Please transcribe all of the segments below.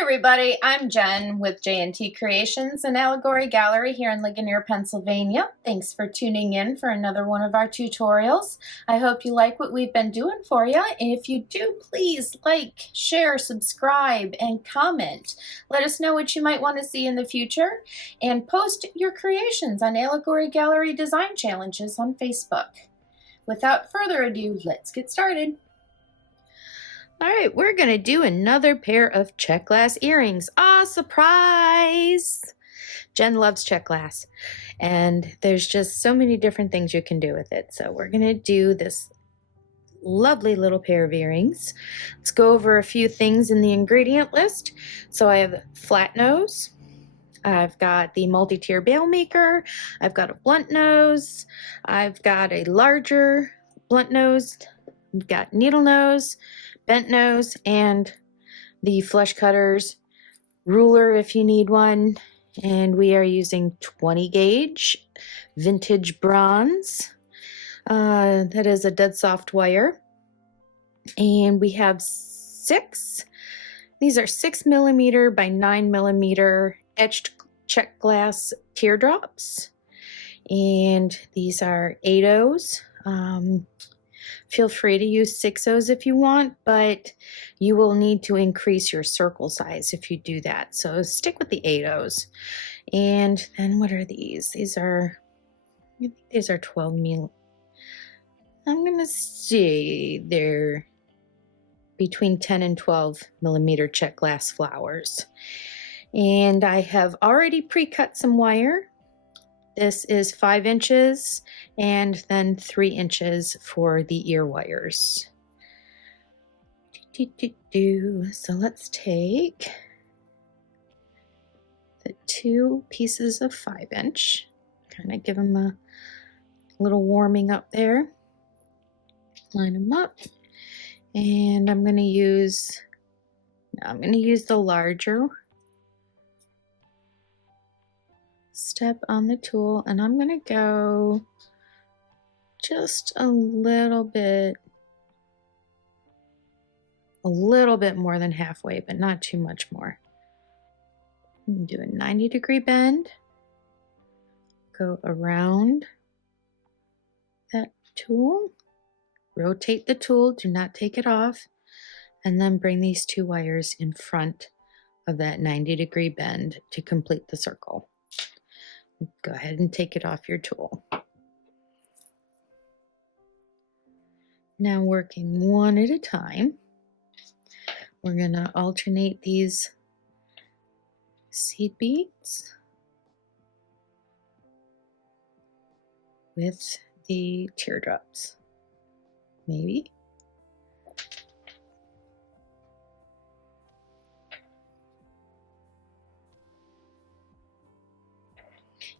Hi everybody, I'm Jen with J&T Creations and Allegory Gallery here in Ligonier, Pennsylvania. Thanks for tuning in for another one of our tutorials. I hope you like what we've been doing for you. If you do, please like, share, subscribe, and comment. Let us know what you might want to see in the future and post your creations on Allegory Gallery Design Challenges on Facebook. Without further ado, let's get started. All right, we're gonna do another pair of Czech glass earrings. Ah, surprise! Jen loves Czech glass, and there's just so many different things you can do with it. So we're gonna do this lovely little pair of earrings. Let's go over a few things in the ingredient list. So I have flat nose, I've got the multi-tier bail maker, I've got a blunt nose, I've got a larger blunt nose, I've got needle nose, bent nose, and the flush cutters, ruler if you need one, and we are using 20 gauge vintage bronze. That is a dead soft wire, and we have these are 6mm by 9mm etched Czech glass teardrops, and these are 8/0s. Feel free to use 6/0s if you want, but you will need to increase your circle size if you do that. So stick with the 8/0s. And then what are these? These are 12mm. I'm gonna see they're between 10 and 12mm Czech glass flowers. And I have already pre-cut some wire. This is 5 inches and then 3 inches for the ear wires. So let's take the 2 pieces of 5-inch, kind of give them a little warming up there, line them up, and I'm going to use the larger step on the tool, and I'm going to go just a little bit more than halfway, but not too much more. Do a 90-degree bend, go around that tool, rotate the tool, do not take it off, and then bring these 2 wires in front of that 90-degree bend to complete the circle. Go ahead and take it off your tool. Now, working one at a time, we're going to alternate these seed beads with the teardrops, maybe.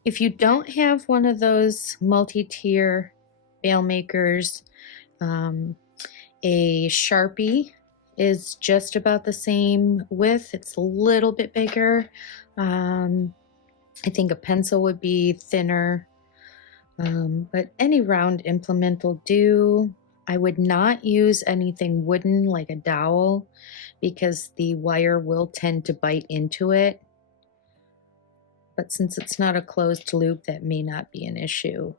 If you don't have one of those multi-tier bail makers, a Sharpie is just about the same width. It's a little bit bigger. I think a pencil would be thinner, but any round implement will do. I would not use anything wooden like a dowel because the wire will tend to bite into it. But since it's not a closed loop, that may not be an issue.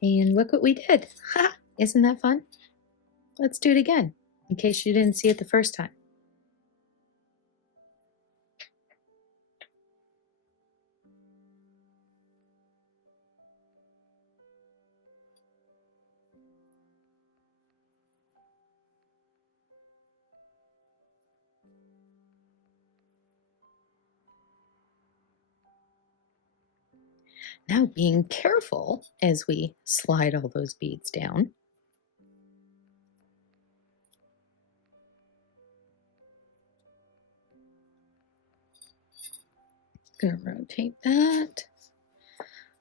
And look what we did. Ha! Isn't that fun? Let's do it again, in case you didn't see it the first time. Now, being careful as we slide all those beads down. I'm going to rotate that.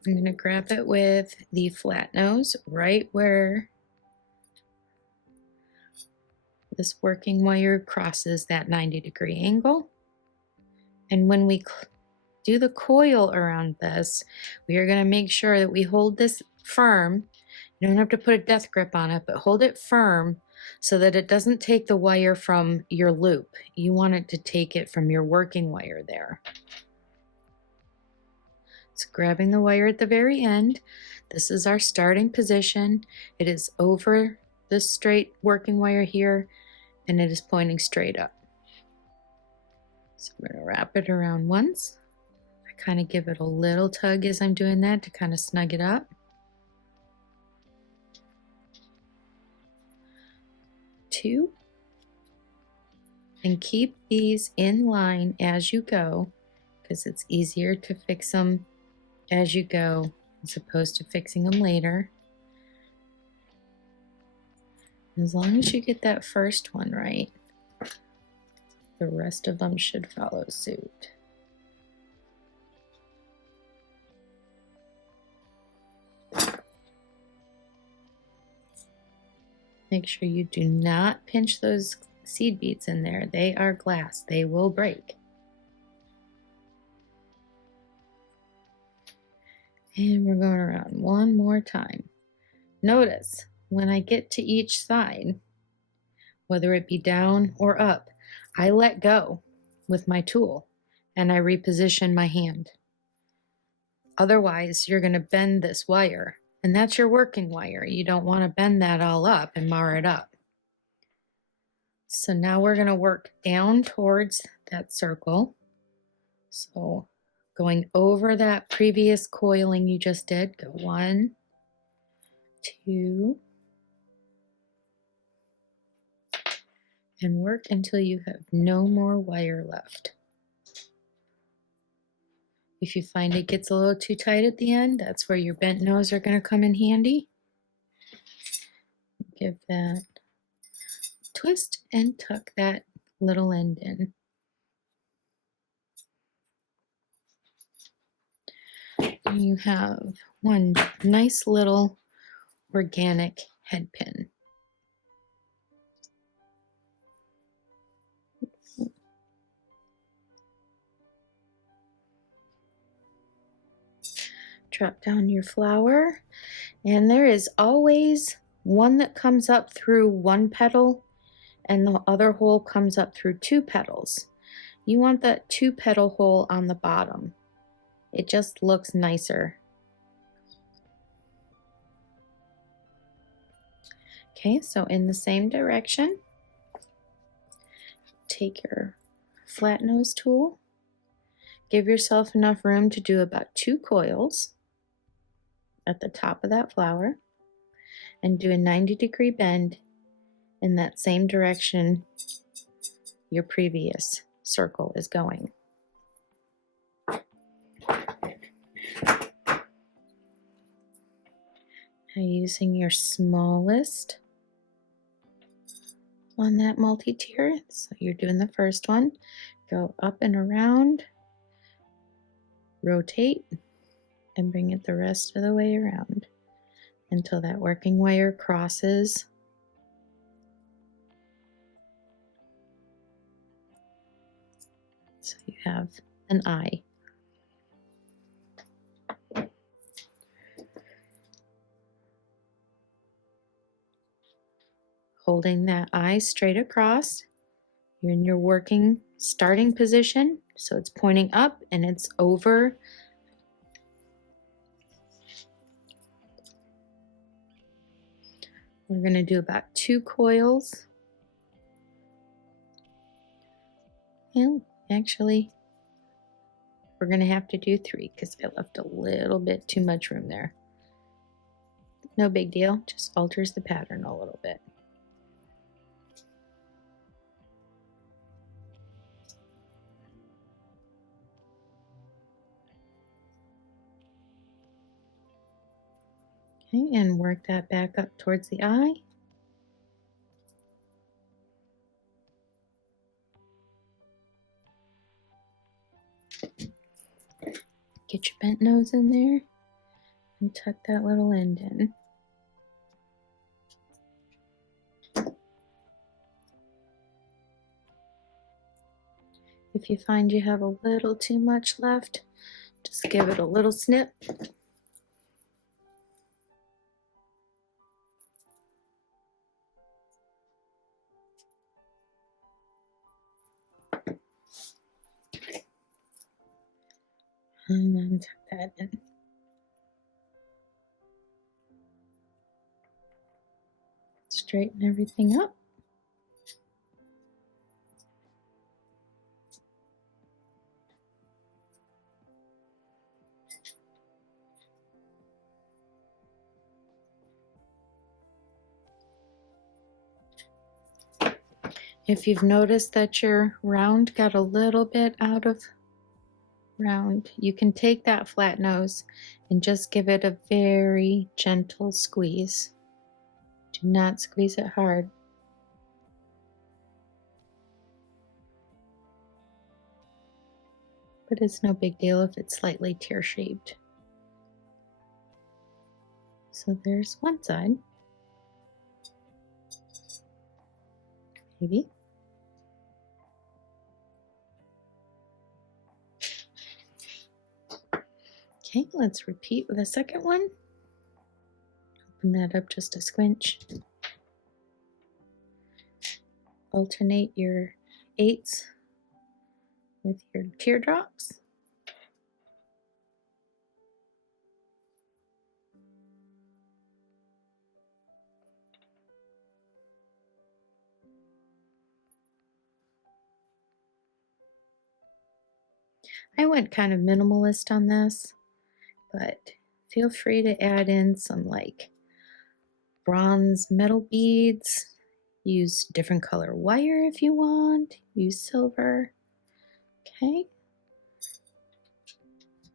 I'm going to grab it with the flat nose right where this working wire crosses that 90-degree angle. And when we do the coil around this, we are going to make sure that we hold this firm You don't have to put a death grip on it, but hold it firm so that it doesn't take the wire from your loop. You want it to take it from your working wire there. So grabbing the wire at the very end, this is our starting position. It is over the straight working wire here, and it is pointing straight up. So I'm going to wrap it around once. I kind of give it a little tug as I'm doing that to kind of snug it up. 2, and keep these in line as you go, because it's easier to fix them as you go as opposed to fixing them later. As long as you get that first one right, the rest of them should follow suit. Make sure you do not pinch those seed beads in there. They are glass. They will break. And we're going around one more time. Notice when I get to each side, whether it be down or up, I let go with my tool and I reposition my hand. Otherwise, you're going to bend this wire, and that's your working wire. You don't want to bend that all up and mar it up. So now we're going to work down towards that circle. So going over that previous coiling you just did, go 1, 2, and work until you have no more wire left. If you find it gets a little too tight at the end, that's where your bent nose are going to come in handy. Give that a twist and tuck that little end in. And you have one nice little organic head pin. Drop down your flower, and there is always one that comes up through one petal and the other hole comes up through 2 petals. You want that 2 petal hole on the bottom. It just looks nicer. Okay, so in the same direction, take your flat nose tool, give yourself enough room to do about 2 coils at the top of that flower, and do a 90-degree bend in that same direction your previous circle is going. Now using your smallest on that multi-tier, so you're doing the first one, go up and around, rotate, and bring it the rest of the way around until that working wire crosses. So you have an eye. Holding that eye straight across, you're in your working starting position, so it's pointing up and it's over. We're going to do about 2 coils. And actually, we're going to have to do 3 because I left a little bit too much room there. No big deal, just alters the pattern a little bit. Okay, and work that back up towards the eye. Get your bent nose in there and tuck that little end in. If you find you have a little too much left, just give it a little snip. And then tuck that in. Straighten everything up. If you've noticed that your round got a little bit out of round, you can take that flat nose and just give it a very gentle squeeze. Do not squeeze it hard. But it's no big deal if it's slightly tear-shaped. So there's one side. Maybe. Okay, let's repeat with the second one. Open that up just a squinch. Alternate your 8s with your teardrops. I went kind of minimalist on this, but feel free to add in some like bronze metal beads. Use different color wire if you want. Use silver. Okay.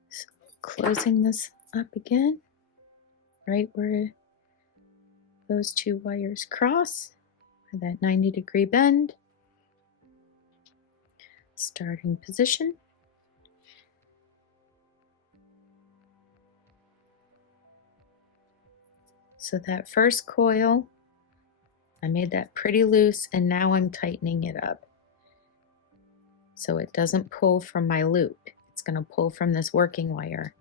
So closing this up again, right where those two wires cross, with that 90-degree bend. Starting position. So that first coil, I made that pretty loose, and now I'm tightening it up so it doesn't pull from my loop. It's going to pull from this working wire.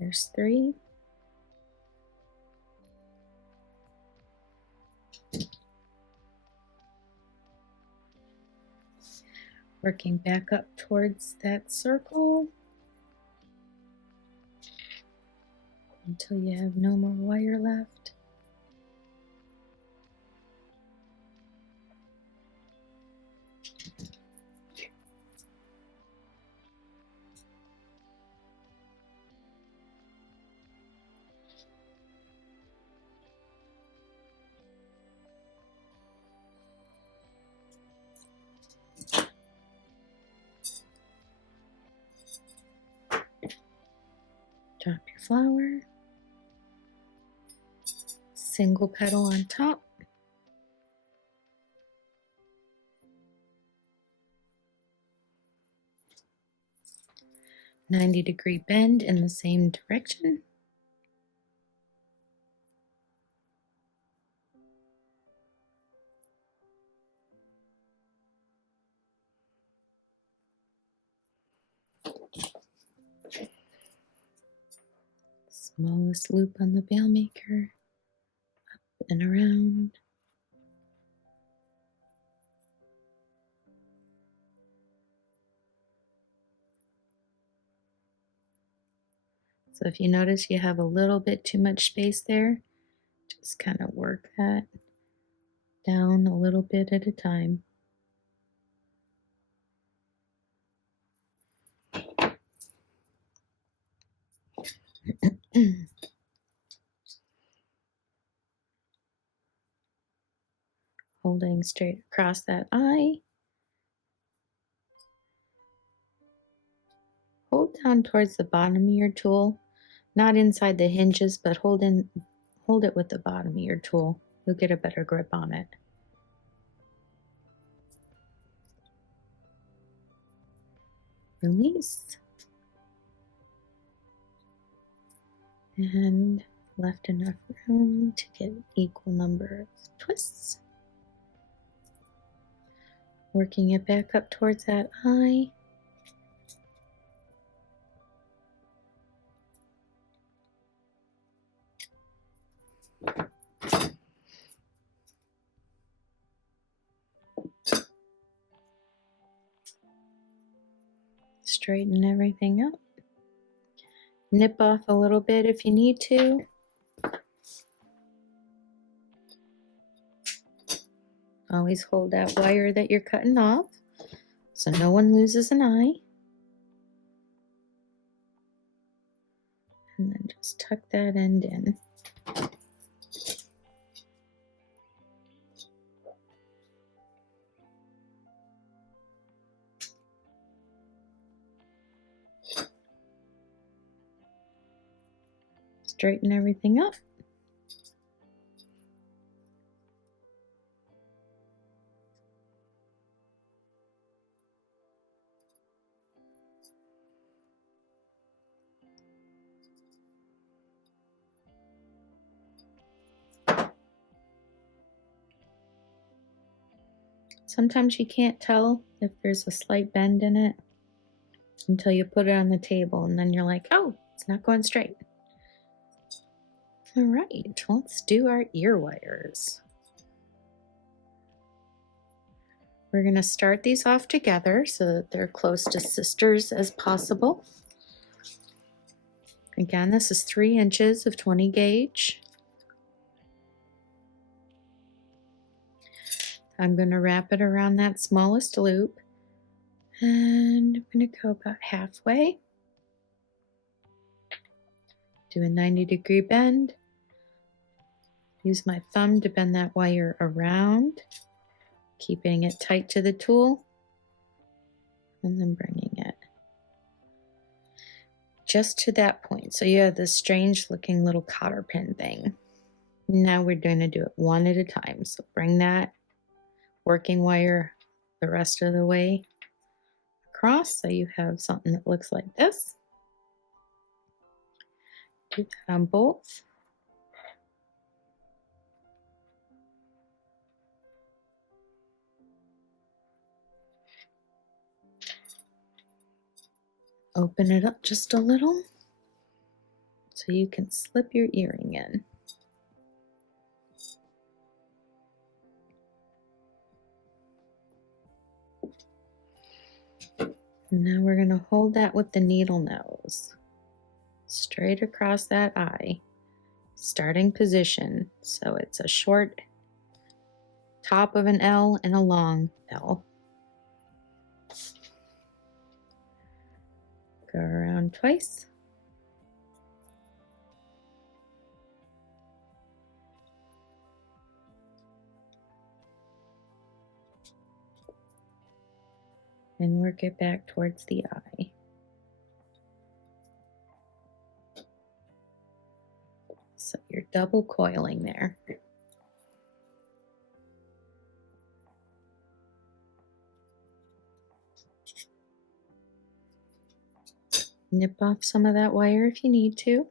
There's 3. Working back up towards that circle until you have no more wire left. Drop your flower, single petal on top, "90-degree bend in the same direction. Smallest loop on the bail maker, up and around. So if you notice you have a little bit too much space there, just kind of work that down a little bit at a time. Holding straight across that eye. Hold down towards the bottom of your tool, not inside the hinges, but hold it with the bottom of your tool. You'll get a better grip on it. Release. And left enough room to get an equal number of twists. Working it back up towards that eye. Straighten everything up. Nip off a little bit if you need to. Always hold that wire that you're cutting off so no one loses an eye. And then just tuck that end in. Straighten everything up. Sometimes you can't tell if there's a slight bend in it until you put it on the table, and then you're like, oh, it's not going straight. All right, let's do our ear wires. We're going to start these off together so that they're close to sisters as possible. Again, this is 3 inches of 20 gauge. I'm going to wrap it around that smallest loop, and I'm going to go about halfway. Do a 90-degree bend. Use my thumb to bend that wire around, keeping it tight to the tool, and then bringing it just to that point. So you have this strange looking little cotter pin thing. Now we're going to do it one at a time. So bring that working wire the rest of the way across so you have something that looks like this. Do that on both. Open it up just a little so you can slip your earring in. And now we're going to hold that with the needle nose straight across that eye, starting position. So it's a short top of an L and a long L. Go around twice. And work it back towards the eye. So you're double coiling there. Nip off some of that wire if you need to.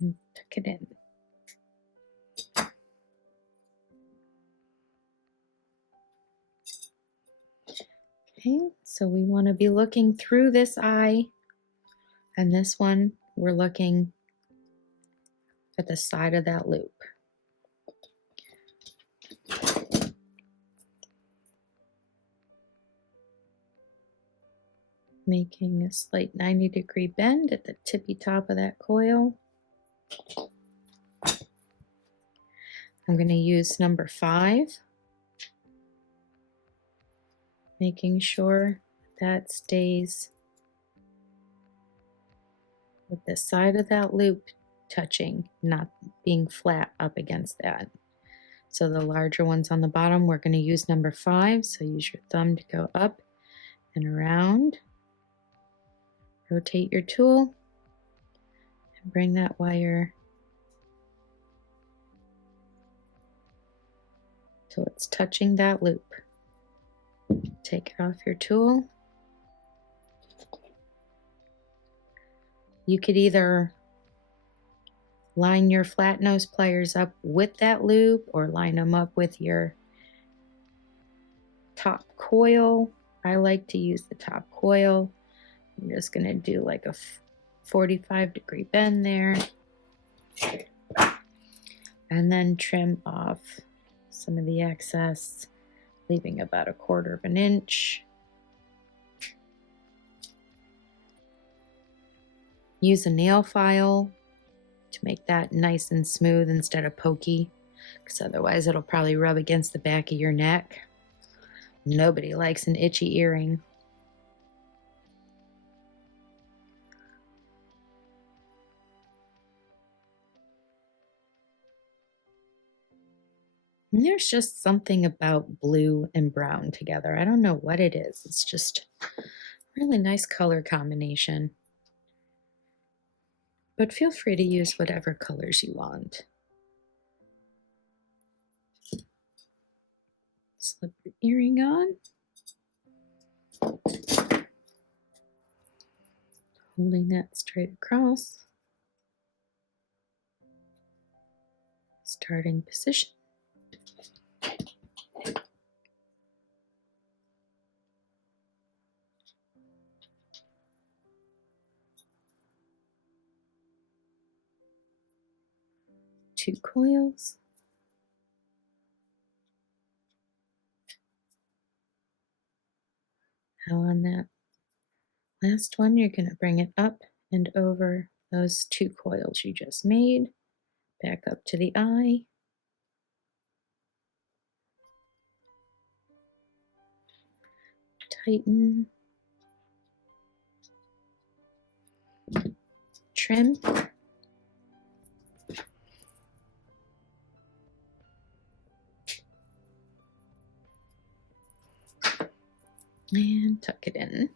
And tuck it in. Okay, so we want to be looking through this eye, and this one we're looking at the side of that loop. Making a slight 90-degree bend at the tippy top of that coil. I'm going to use number 5. Making sure that stays with the side of that loop touching, not being flat up against that. So the larger ones on the bottom, we're going to use number 5. So use your thumb to go up and around. Rotate your tool and bring that wire till it's touching that loop. Take it off your tool. You could either line your flat nose pliers up with that loop or line them up with your top coil. I like to use the top coil. I'm just going to do like a 45-degree bend there. And then trim off some of the excess, leaving about 1/4 of an inch. Use a nail file to make that nice and smooth instead of pokey, because otherwise it'll probably rub against the back of your neck. Nobody likes an itchy earring. And there's just something about blue and brown together. I don't know what it is. It's just a really nice color combination. But feel free to use whatever colors you want. Slip your earring on. Holding that straight across. Starting position. Two coils. Now on that last one, you're going to bring it up and over those 2 coils you just made, back up to the eye. Tighten. Trim. And tuck it in.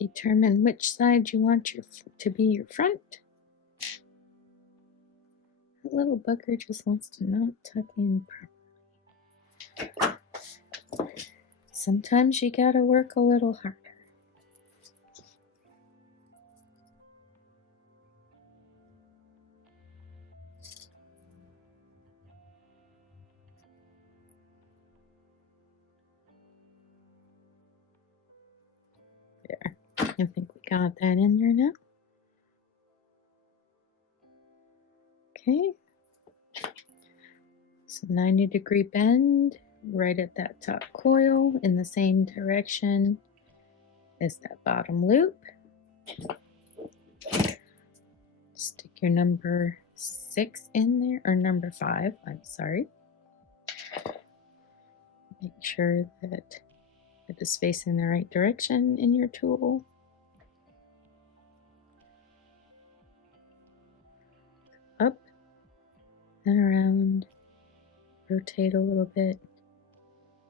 Determine which side you want to be your front. That little bugger just wants to not tuck in properly. Sometimes you gotta work a little harder. There. I think we got that in there now. Okay. So 90-degree bend right at that top coil in the same direction as that bottom loop. Stick your number 6 in there, or number 5, I'm sorry. Make sure that it is facing the right direction in your tool. Up and around, rotate a little bit,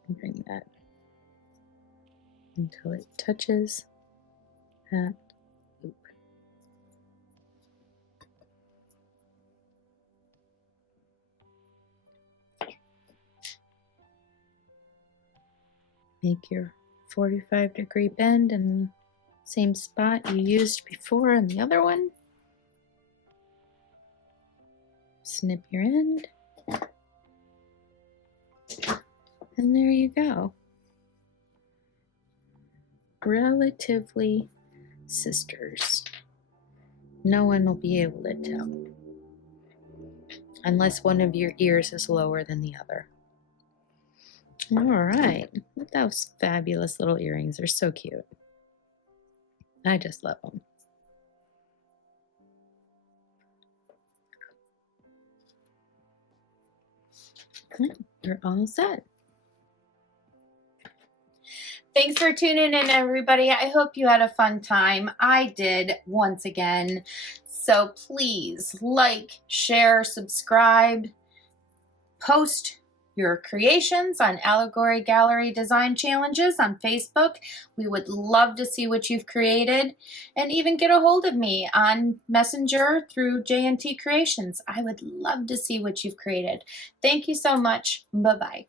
and bring that until it touches that loop. Make your 45-degree bend in the same spot you used before on the other one. Snip your end. And there you go. Relatively sisters. No one will be able to tell. Unless one of your ears is lower than the other. All right. Those fabulous little earrings. They're so cute. I just love them. They're all set. Thanks for tuning in, everybody. I hope you had a fun time. I did once again. So please like, share, subscribe, post your creations on Allegory Gallery Design Challenges on Facebook. We would love to see what you've created, and even get a hold of me on Messenger through JNT Creations. I would love to see what you've created. Thank you so much. Bye-bye.